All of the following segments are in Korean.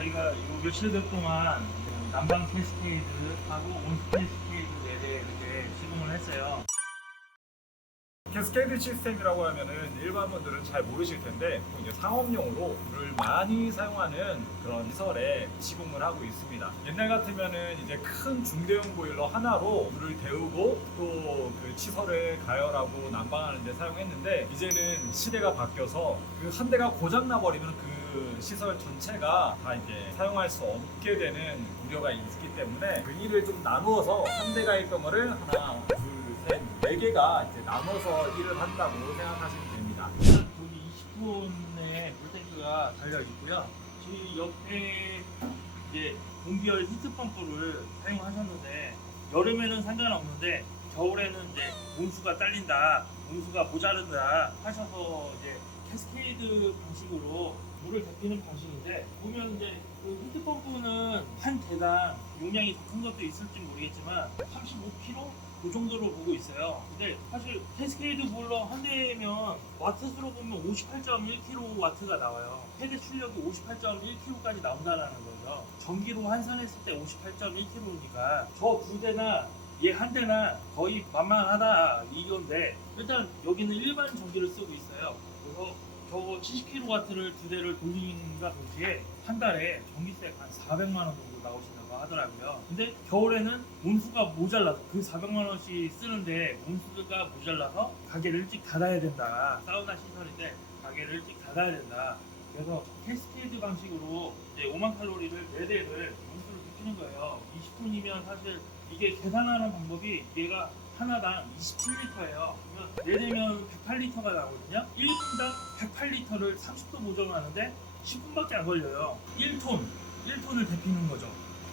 저희가 요 며칠 동안 난방 캐스케이드하고 온수 캐스케이드 네대 이렇게 시공을 했어요. 캐스케이드 시스템이라고 하면은 일반 분들은 잘 모르실 텐데 이제 상업용으로 물을 많이 사용하는 그런 시설에 시공을 하고 있습니다. 옛날 같으면은 이제 큰 중대형 보일러 하나로 물을 데우고 또 그 시설을 가열하고 난방하는 데 사용했는데 이제는 시대가 바뀌어서 그 한 대가 고장 나 버리면 그 시설 전체가 다 이제 사용할 수 없게 되는 우려가 있기 때문에 그 일을 좀 나누어서 한 대가 있던 거를 하나, 둘, 셋, 네 개가 이제 나눠서 일을 한다고 생각하시면 됩니다. 여기 20톤의 물탱크가 달려 있고요. 저희 옆에 이제 공기열 히트펌프를 사용하셨는데 여름에는 상관없는데 겨울에는 이제 온수가 딸린다, 온수가 모자른다 하셔서 이제 캐스케이드 방식으로 물을 데피는 방식인데 보면 이제 그 히트펌프는 한 대당 용량이 더 큰 것도 있을지 모르겠지만 35kg 그 정도로 보고 있어요. 근데 사실 캐스케이드 보일러 한 대면 와트 수로 보면 58.1kW가 나와요. 최대 출력이 58.1kW까지 나온다는 거죠. 전기로 환산했을 때 58.1kW니까 저 두 대나 얘 한 대나 거의 만만하다 이건데 일단 여기는 일반 전기를 쓰고 있어요. 저거 70kW를 두 대를 돌림과 동시에 한 달에 전기세가 한 400만 원 정도 나오신다고 하더라고요. 근데 겨울에는 온수가 모자라서 그 400만 원씩 쓰는데 온수가 모자라서 가게를 일찍 닫아야 된다. 사우나 시설인데 가게를 일찍 닫아야 된다. 그래서 캐스케이드 방식으로 이제 5만 칼로리를 4대를 온수를 데피는 거예요. 20분이면 사실 이게 계산하는 방법이 얘가 하나당 27리터예요. 그러면 4대면 108리터가 나오거든요. 1분당 108리터를 30도 보정하는데 10분밖에 안 걸려요. 1톤, 1톤을 데피는 거죠.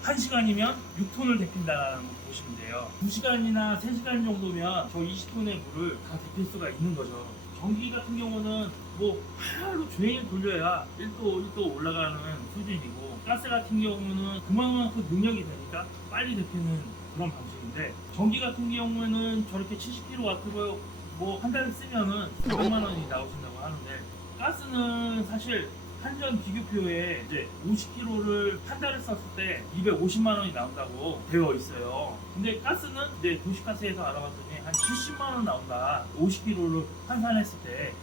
1시간이면 6톤을 데핀다는 거 보시면 돼요. 2시간이나 3시간 정도면 저 20톤의 물을 다 데필 수가 있는 거죠. 전기 같은 경우는 뭐 하루 종일 돌려야 1도, 1도 올라가는 수준이고 가스 같은 경우는 그만큼 능력이 되니까 빨리 데피는 그런 방 식인데 전기 같은 경우에는 저렇게 70kW로 뭐 한 달 쓰면은 400만 원이 나오신다고 하는데 가스는 사실 한전 비교표에 이제 50kg를 한 달을 썼을 때 250만 원이 나온다고 되어 있어요. 근데 가스는 이제 도시가스에서 알아봤더니 한 70만 원 나온다. 50kg를 환산했을 때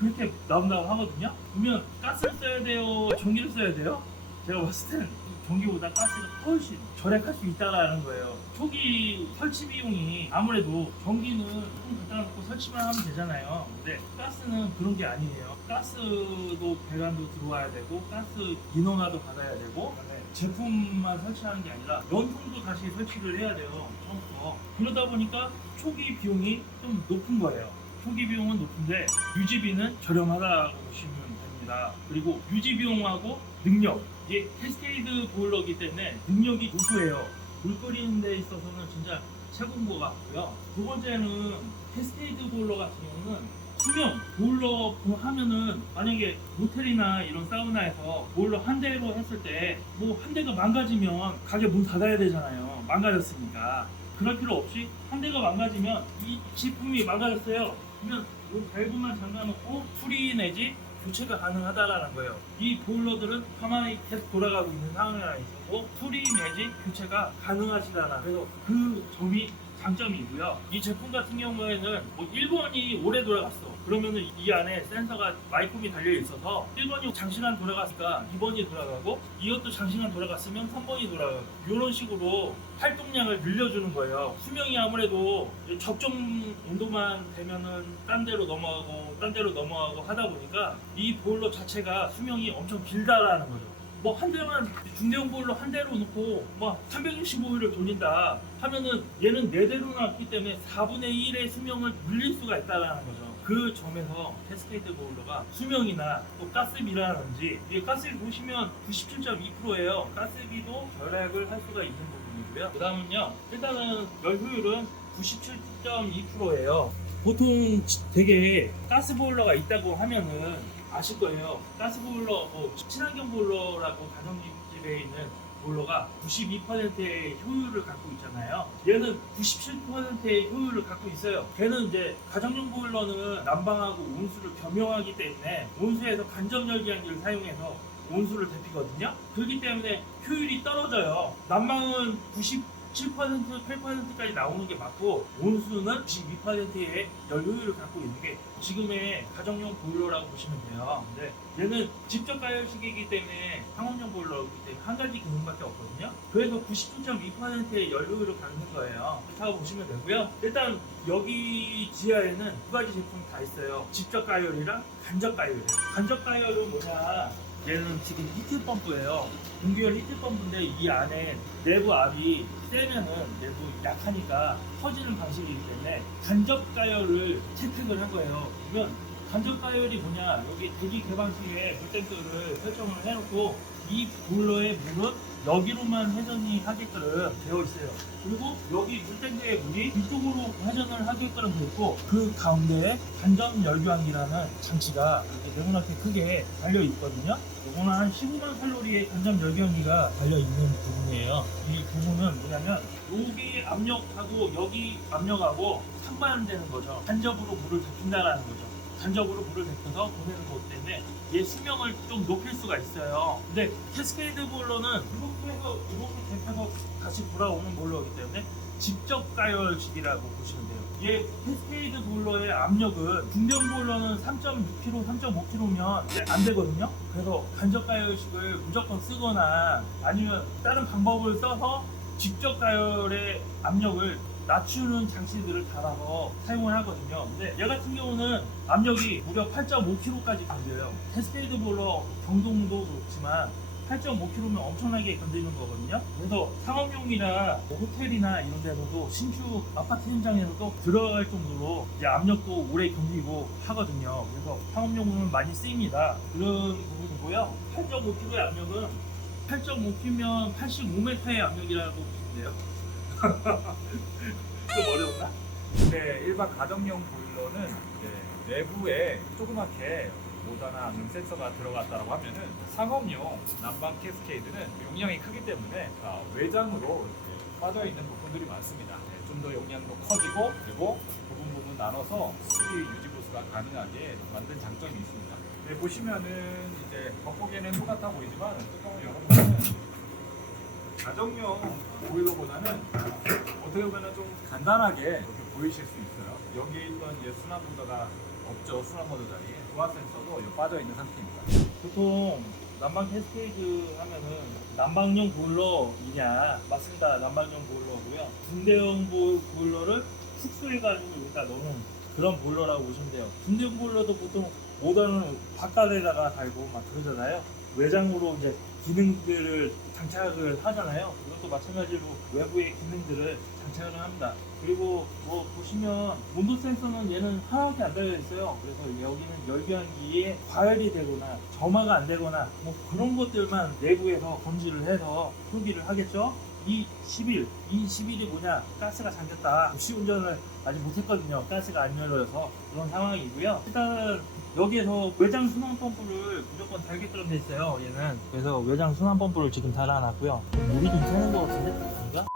그렇게 나온다고 하거든요. 그러면 가스를 써야 돼요, 전기를 써야 돼요? 제가 봤을 때는 전기보다 가스가 훨씬 절약할 수 있다라는 거예요. 초기 설치 비용이 아무래도 전기는 좀 갖다 놓고 설치만 하면 되잖아요. 근데 가스는 그런 게 아니에요. 가스도 배관도 들어와야 되고 가스 인원화도 받아야 되고 그다음에 제품만 설치하는 게 아니라 연통도 다시 설치를 해야 돼요. 처음부터. 그러다 보니까 초기 비용이 좀 높은 거예요. 초기 비용은 높은데 유지비는 저렴하다고 보시면 됩니다. 그리고 유지 비용하고 능력 이게 캐스케이드 보일러기 때문에 능력이 우수해요. 물 끓이는 데 있어서는 진짜 최고인 것 같고요. 두 번째는 캐스케이드 보일러 같은 경우는 수명 보일러 하면은 만약에 모텔이나 이런 사우나에서 보일러 한 대로 했을 때 뭐 한 대가 망가지면 가게 문 닫아야 되잖아요. 망가졌으니까 그럴 필요 없이 한 대가 망가지면 이 제품이 망가졌어요. 그러면 이 밸브만 잠가놓고 수리 내지 교체가 가능하다라는 거예요. 이 보일러들은 가만히 계속 돌아가고 있는 상황이라 있었고 수리 내지 교체가 가능하시다나 그래서 그 점이 장점이고요. 이 제품 같은 경우에는 뭐 1번이 오래 돌아갔어. 그러면은 이 안에 센서가 마이콤이 달려 있어서 1번이 장시간 돌아갔으니까 2번이 돌아가고 이것도 장시간 돌아갔으면 3번이 돌아가고 이런 식으로 활동량을 늘려주는 거예요. 수명이 아무래도 적정 온도만 되면은 딴 데로 넘어가고 딴 데로 넘어가고 하다 보니까 이 보일러 자체가 수명이 엄청 길다라는 거죠. 뭐 한 대만 중대형 보일러 한 대로 놓고 뭐 365일을 돌린다 하면은 얘는 네 대로 나왔기 때문에 4분의 1의 수명을 늘릴 수가 있다라는 거죠. 그 점에서 캐스케이드 보일러가 수명이나 또 가스비라든지 이 가스비 보시면 97.2%예요. 가스비도 절약을 할 수가 있는 부분이고요. 그 다음은요. 일단은 열 효율은 97.2%예요. 보통 되게 가스 보일러가 있다고 하면은 아실 거예요. 가스 보일러, 뭐 친환경 보일러라고 가정집에 있는 보일러가 92%의 효율을 갖고 있잖아요. 얘는 97%의 효율을 갖고 있어요. 걔는 이제 가정용 보일러는 난방하고 온수를 겸용하기 때문에 온수에서 간접 열기한기를 사용해서 온수를 데피거든요. 그렇기 때문에 효율이 떨어져요. 난방은 97% 8%까지 나오는 게 맞고 온수는 92%의 열 효율을 갖고 있는 게 지금의 가정용 보일러라고 보시면 돼요. 근데 얘는 직접 가열식이기 때문에 상업용 보일러이기 때문에 한 가지 기능밖에 없거든요. 그래서 99.2%의 열 효율을 갖는 거예요. 그렇다고 보시면 되고요. 일단 여기 지하에는 두 가지 제품이 다 있어요. 직접 가열이랑 간접 가열이에요. 간접 가열은 뭐냐? 얘는 지금 히트 펌프예요. 공기열 히트 펌프인데 이 안에 내부 압이 세면은 내부 약하니까 터지는 방식이기 때문에 간접 가열을 채택을 한 거예요. 그러면 간접 가열이 뭐냐? 여기 대기 개방식에 물탱크를 설정을 해놓고 이 보일러의 물은 여기로만 회전이 하게끔 되어 있어요. 그리고 여기 물탱크의 물이 이쪽으로 회전을 하게끔 되어 있고 그 가운데에 간접 열교환기라는 장치가 이렇게 네모나게 크게 달려 있거든요. 이거는 한 15만 칼로리의 간접 열교환기가 달려 있는 부분이에요. 이 부분은 뭐냐면 여기 압력하고 여기 압력하고 상반되는 거죠. 간접으로 물을 데핀다라는 거죠. 간접으로 물을 데펴서 보내는 것 때문에 얘 수명을 좀 높일 수가 있어요. 근데 캐스케이드 보일러는 이렇게 해서 이렇게 데펴서 다시 돌아오는 보일러이기 때문에 직접 가열식이라고 보시면 돼요. 얘 캐스케이드 보일러의 압력은 중대형 보일러는 3.6kg, 3.5kg면 안 되거든요. 그래서 간접 가열식을 무조건 쓰거나 아니면 다른 방법을 써서 직접 가열의 압력을 낮추는 장치들을 달아서 사용을 하거든요. 근데 얘 같은 경우는 압력이 무려 8.5kg까지 건드려요. 캐스케이드 보일러 경동도 그렇지만 8.5kg면 엄청나게 건드리는 거거든요. 그래서 상업용이나 뭐 호텔이나 이런 데서도 신축 아파트 현장에서도 들어갈 정도로 이제 압력도 오래 견디고 하거든요. 그래서 상업용은 많이 쓰입니다. 그런 부분이고요. 8.5kg의 압력은 8.5kg면 85m의 압력이라고 보시면 돼요. 좀 어려웠나? 네, 일반 가정용 보일러는 이제 내부에 조그맣게 모자나 아니면 센서가 들어갔다고 하면은 상업용 난방 캐스케이드는 용량이 크기 때문에 아, 외장으로 이렇게 빠져 있는 부분들이 많습니다. 네, 좀더 용량도 커지고 그리고 부분 부분 나눠서 수리 유지 보수가 가능하게 만든 장점이 있습니다. 네, 보시면은 이제 겉보기에는 똑같아 보이지만 뚜껑을 열어보면 가정용 보일러보다는 어떻게 보면 좀 간단하게 이렇게 보이실 수 있어요. 여기에 있던 이제 수납 모드가 없죠. 수납 모드 자리에 도화 센서도 여기 빠져 있는 상태입니다. 보통 난방 캐스케이드 하면은 난방용 보일러이냐 맞습니다 난방용 보일러고요 보- 보일러를 축소해가지고 여기다 넣는 그런 보일러라고 보시면 돼요 중대형 보일러도 보통 모던은 바깥에다가 달고 막 그러잖아요 외장으로 이제 기능들을 장착을 하잖아요 이것도 마찬가지로 외부의 기능들을 장착을 합니다 그리고 뭐 보시면 온도 센서는 얘는 하나밖에 안 달려 있어요. 그래서 여기는 열교환기에 과열이 되거나 점화가 안 되거나 뭐 그런 것들만 내부에서 검지를 해서 표기를 하겠죠. 이 11, 이 11이 뭐냐? 가스가 잠겼다. 시운전을 아직 못했거든요. 가스가 안 열려서 그런 상황이고요. 일단은 여기에서 외장 순환 펌프를 무조건 달게끔 돼 있어요. 얘는 그래서 외장 순환 펌프를 지금 달아놨고요. 물이 좀 새는 것 같은데? 아닌가?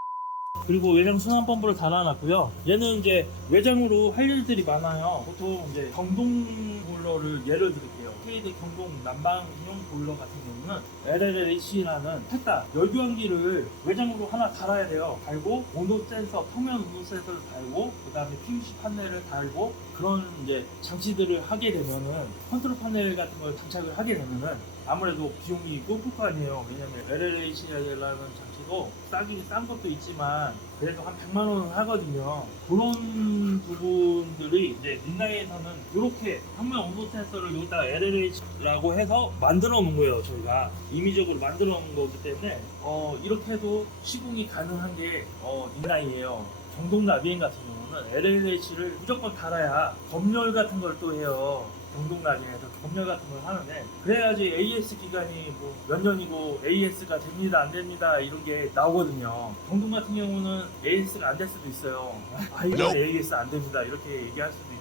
그리고 외장 순환 펌프를 달아놨고요. 얘는 이제 외장으로 할 일들이 많아요. 보통 이제 경동 보일러를 예를 들게요. 케이드 경동 난방용 보일러 같은 경우는 LLH라는 했다 열교환기를 외장으로 하나 달아야 돼요. 달고 온도 센서, 평면 온도 센서를 달고 그 다음에 PVC 판넬을 달고 그런 이제 장치들을 하게 되면은 컨트롤 판넬 같은 걸 장착을 하게 되면은 아무래도 비용이 꼽을 거 아니에요. 왜냐면 LLH라는 장치도 싸긴 싼 것도 있지만 그래도 한 100만 원은 하거든요. 그런 부분들이 이제 민나이에서는 이렇게 평면 온도 센서를 여기다 LLH라고 해서 만들어 놓은 거예요. 저희가 임의적으로 만들어 놓은 거기 때문에 어, 이렇게 해도 시공이 가능한 게 어, 민나이예요. 경동 나비엔 같은 경우는 LLH를 무조건 달아야 검열 같은 걸 또 해요. 경동 나비엔에서 검열 같은 걸 하는데 그래야지 AS 기간이 뭐 몇 년이고 AS가 됩니다 안 됩니다 이런 게 나오거든요. 경동 같은 경우는 AS가 안 될 수도 있어요. 아 이거 AS 안 됩니다 이렇게 얘기할 수도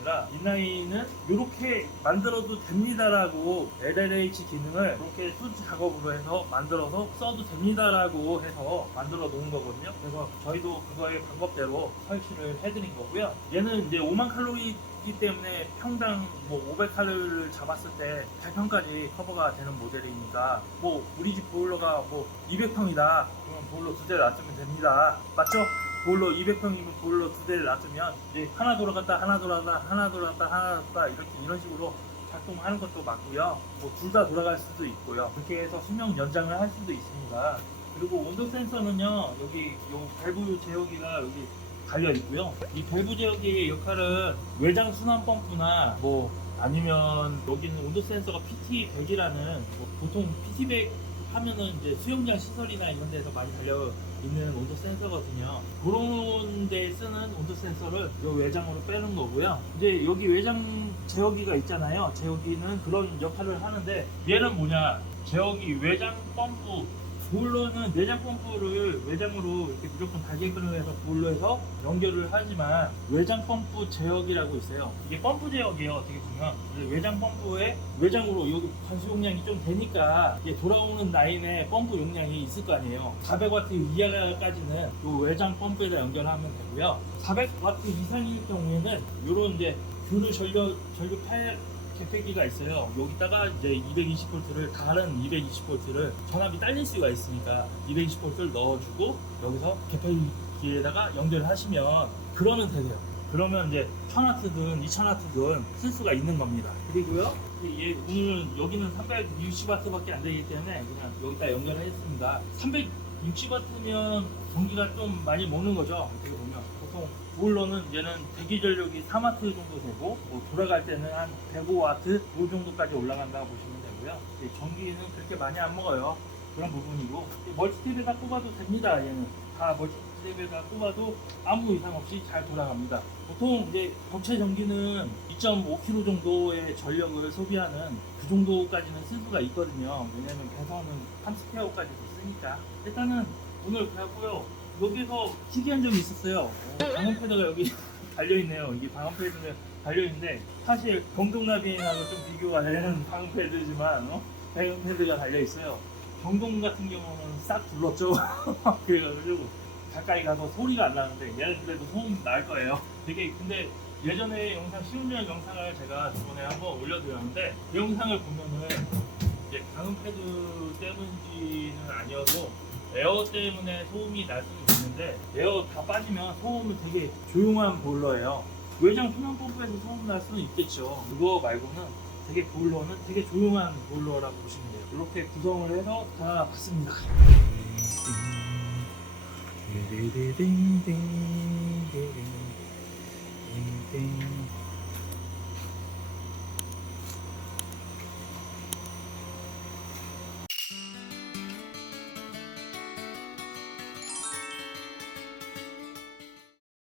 부분이라 인라인은 이렇게 만들어도 됩니다라고 LLH 기능을 이렇게 수지 작업으로 해서 만들어서 써도 됩니다라고 해서 만들어 놓은 거거든요. 그래서 저희도 그거의 방법대로 설치를 해드린 거고요. 얘는 이제 5만 칼로리 있기 때문에 평당 뭐 500칼로리를 잡았을 때 8평까지 커버가 되는 모델이니까 뭐 우리 집 보일러가 뭐 200평이다 그러면 보일러 두 대를 놔두면 됩니다 맞죠? 보일러 200평이면 보일러 두 대를 놔두면 이제 하나 돌아갔다 하나 돌아갔다 하나 돌아갔다 하나 돌아갔다 이렇게 이런 식으로 작동하는 것도 맞고요. 뭐 둘 다 돌아갈 수도 있고요. 그렇게 해서 수명 연장을 할 수도 있습니다. 그리고 온도 센서는요 여기 요 밸브 제어기가 여기 달려 있고요. 이 밸브 제어기의 역할은 외장 순환 펌프나 뭐 아니면 여기는 온도 센서가 PT100이라는 뭐 보통 PT100 하면은 이제 수영장 시설이나 이런 데서 많이 달려 있는 온도 센서거든요. 그런 데 쓰는 온도 센서를 이 외장으로 빼는 거고요. 이제 여기 외장 제어기가 있잖아요. 제어기는 그런 역할을 하는데 얘는 뭐냐? 제어기 외장 펌프 보일러는 내장 펌프를 외장으로 이렇게 무조건 달게끈을 해서 보일러에서 연결을 하지만 외장 펌프 제어기라고 있어요. 이게 펌프 제어기예요. 어떻게 보면 외장 펌프에 외장으로 여기 관수 용량이 좀 되니까 이게 돌아오는 라인에 펌프 용량이 있을 거 아니에요. 400와트 이하까지는 이 외장 펌프에다 연결하면 되고요. 400와트 이상일 경우에는 이런 이제 교류 전류 전류 팔 개폐기가 있어요. 여기다가 이제 220볼트를 다른 220볼트를 전압이 딸릴 수가 있으니까 220볼트를 넣어주고 여기서 개폐기에다가 연결하시면 그러면 되세요. 그러면 이제 1000와트든 2000와트든 쓸 수가 있는 겁니다. 그리고요. 얘 오늘 여기는 360와트밖에 안 되기 때문에 그냥 여기다 연결하겠습니다. 360와트면 전기가 좀 많이 먹는 거죠. 어떻게 보면 보통 보일러는 얘는 대기 전력이 3와트 정도 되고 뭐 돌아갈 때는 한 105와트 그 정도까지 올라간다고 보시면 되고요. 전기는 그렇게 많이 안 먹어요. 그런 부분이고 멀티탭에다 꼽아도 됩니다. 얘는 다 멀티탭에다 꼽아도 아무 이상 없이 잘 돌아갑니다. 보통 이제 전체 전기는 2.5kg 정도의 전력을 소비하는 그 정도까지는 쓸 수가 있거든요. 왜냐면 배선은 3스페어까지도 쓰니까 일단은 오늘 그래고요. 여기서 특이한 점이 있었어요. 방음 패드가 여기 달려 있네요. 이게 방음 패드는 달려 있는데 사실 경동나비하고 좀 비교가 되는 방음 패드지만 어? 방음 패드가 달려 있어요. 경동 같은 경우는 싹 둘렀죠. 그래가지고 가까이 가서 소리가 안 나는데 얘는 그래도 소음 날 거예요. 되게 근데 예전에 영상 시운전 영상을 제가 저번에 한번 올려드렸는데 이 영상을 보면은 이제 방음 패드 때문인지는 아니어도 에어 때문에 소음이 날 수는 있는데 에어 다 빠지면 소음은 되게 조용한 보일러예요. 외장 순환 펌프에서 소음 날 수는 있겠죠. 그거 말고는 되게 보일러는 되게 조용한 보일러라고 보시면 돼요. 이렇게 구성을 해서 다 봤습니다.